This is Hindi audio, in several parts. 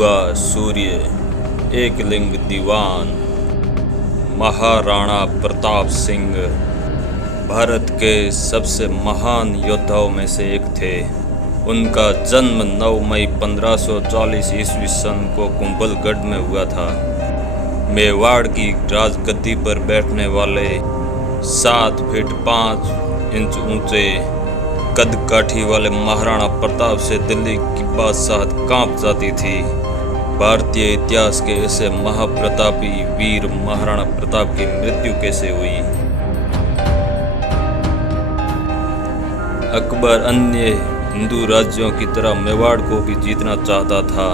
हिंदुआ सूर्य एकलिंग दीवान महाराणा प्रताप सिंह भारत के सबसे महान योद्धाओं में से एक थे। उनका जन्म 9 मई 1540 ईस्वी सन को कुंभलगढ़ में हुआ था। मेवाड़ की राजगद्दी पर बैठने वाले 7 फीट 5 इंच ऊंचे कद काठी वाले महाराणा प्रताप से दिल्ली की बादशाहत कांप जाती थी। भारतीय इतिहास के ऐसे महाप्रतापी वीर महाराणा प्रताप की मृत्यु कैसे हुई? अकबर अन्य हिंदू राज्यों की तरह मेवाड़ को भी जीतना चाहता था,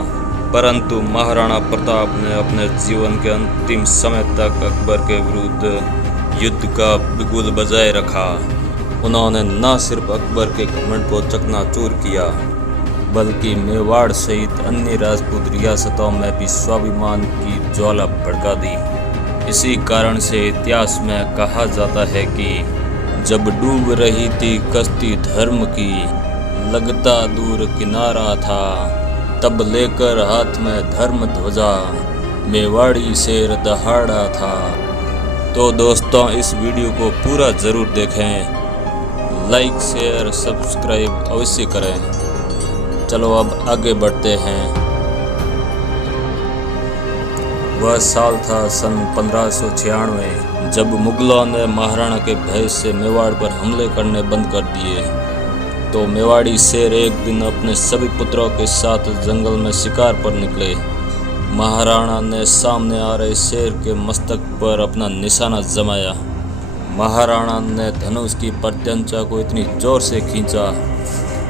परंतु महाराणा प्रताप ने अपने जीवन के अंतिम समय तक अकबर के विरुद्ध युद्ध का बिगुल बजाय रखा। उन्होंने न सिर्फ अकबर के घमंड को चकनाचूर किया, बल्कि मेवाड़ सहित अन्य राजपूत रियासतों में भी स्वाभिमान की ज्वाला भड़का दी। इसी कारण से इतिहास में कहा जाता है कि जब डूब रही थी कश्ती धर्म की, लगता दूर किनारा था, तब लेकर हाथ में धर्म ध्वजा मेवाड़ी शेर दहाड़ा था। तो दोस्तों, इस वीडियो को पूरा ज़रूर देखें, लाइक शेयर सब्सक्राइब अवश्य करें। चलो अब आगे बढ़ते हैं। वह साल था सन 1596, जब मुगलों ने महाराणा के भय से मेवाड़ पर हमले करने बंद कर दिए। तो मेवाड़ी शेर एक दिन अपने सभी पुत्रों के साथ जंगल में शिकार पर निकले। महाराणा ने सामने आ रहे शेर के मस्तक पर अपना निशाना जमाया। महाराणा ने धनुष की प्रत्यंचा को इतनी जोर से खींचा,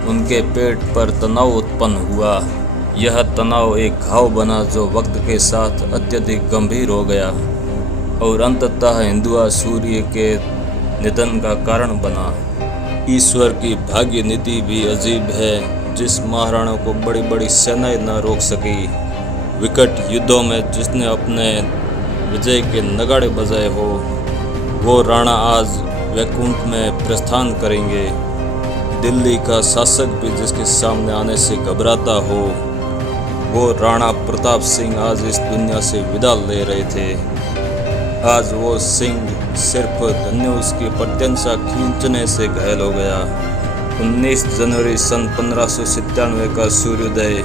उनके पेट पर तनाव उत्पन्न हुआ। यह तनाव एक घाव बना जो वक्त के साथ अत्यधिक गंभीर हो गया और अंततः हिंदुआ सूर्य के निधन का कारण बना। ईश्वर की भाग्य नीति भी अजीब है। जिस महाराणा को बड़ी बड़ी सेनाएं न रोक सकी, विकट युद्धों में जिसने अपने विजय के नगाड़े बजाए हो, वो राणा आज वैकुंठ में प्रस्थान करेंगे। दिल्ली का शासक भी जिसके सामने आने से घबराता हो, वो राणा प्रताप सिंह आज इस दुनिया से विदा ले रहे थे। आज वो सिंह सिर्फ धनुष की प्रत्यंचा खींचने से घायल हो गया। 19 जनवरी सन 1597 का सूर्योदय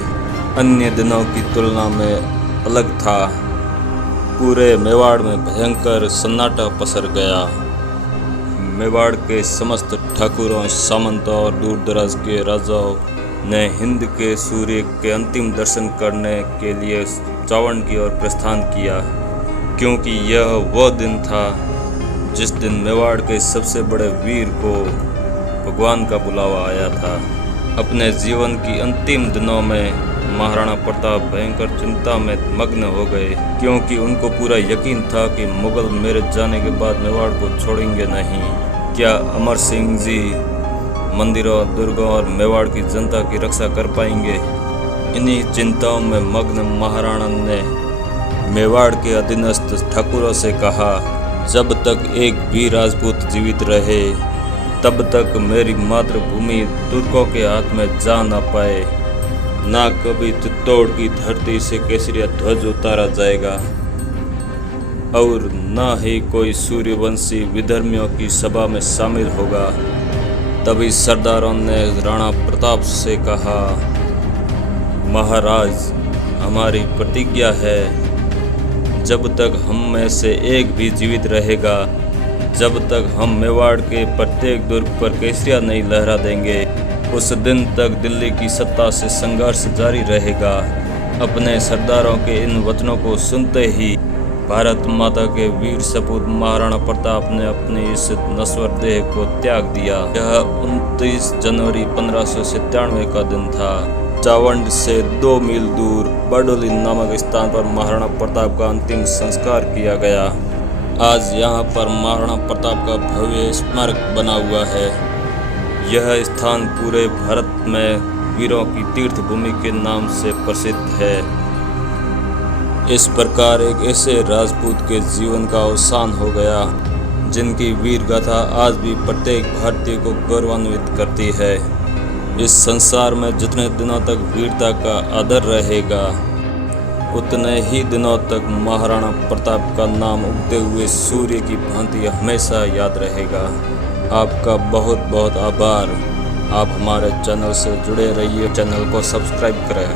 अन्य दिनों की तुलना में अलग था। पूरे मेवाड़ में भयंकर सन्नाटा पसर गया। मेवाड़ के समस्त ठाकुरों, सामंतों और दूर दराज के राजाओं ने हिंद के सूर्य के अंतिम दर्शन करने के लिए चावंड की ओर प्रस्थान किया, क्योंकि यह वह दिन था जिस दिन मेवाड़ के सबसे बड़े वीर को भगवान का बुलावा आया था। अपने जीवन की अंतिम दिनों में महाराणा प्रताप भयंकर चिंता में मग्न हो गए, क्योंकि उनको पूरा यकीन था कि मुगल मेरे जाने के बाद मेवाड़ को छोड़ेंगे नहीं। क्या अमर सिंह जी मंदिरों, दुर्गों और मेवाड़ की जनता की रक्षा कर पाएंगे? इन्हीं चिंताओं में मग्न महाराणा ने मेवाड़ के अधीनस्थ ठाकुरों से कहा, जब तक एक भी राजपूत जीवित रहे, तब तक मेरी मातृभूमि तुर्कों के हाथ में जा न पाए। ना कभी चित्तौड़ की धरती से केसरिया ध्वज उतारा जाएगा और न ही कोई सूर्यवंशी विधर्मियों की सभा में शामिल होगा। तभी सरदारों ने राणा प्रताप से कहा, महाराज, हमारी प्रतिज्ञा है, जब तक हम में से एक भी जीवित रहेगा, जब तक हम मेवाड़ के प्रत्येक दुर्ग पर केसरिया नहीं लहरा देंगे, उस दिन तक दिल्ली की सत्ता से संघर्ष जारी रहेगा। अपने सरदारों के इन वचनों को सुनते ही भारत माता के वीर सपूत महाराणा प्रताप ने अपने इस नश्वर देह को त्याग दिया। यह 29 जनवरी 1597 का दिन था। चावंड से 2 मील दूर बारडोली नामक स्थान पर महाराणा प्रताप का अंतिम संस्कार किया गया। आज यहाँ पर महाराणा प्रताप का भव्य स्मारक बना हुआ है। यह स्थान पूरे भारत में वीरों की तीर्थ भूमि के नाम से प्रसिद्ध है। इस प्रकार एक ऐसे राजपूत के जीवन का अवसान हो गया, जिनकी वीर गाथा आज भी प्रत्येक भारतीय को गौरवान्वित करती है। इस संसार में जितने दिनों तक वीरता का आदर रहेगा, उतने ही दिनों तक महाराणा प्रताप का नाम उगते हुए सूर्य की भांति हमेशा याद रहेगा। आपका बहुत बहुत आभार। आप हमारे चैनल से जुड़े रहिए, चैनल को सब्सक्राइब करें।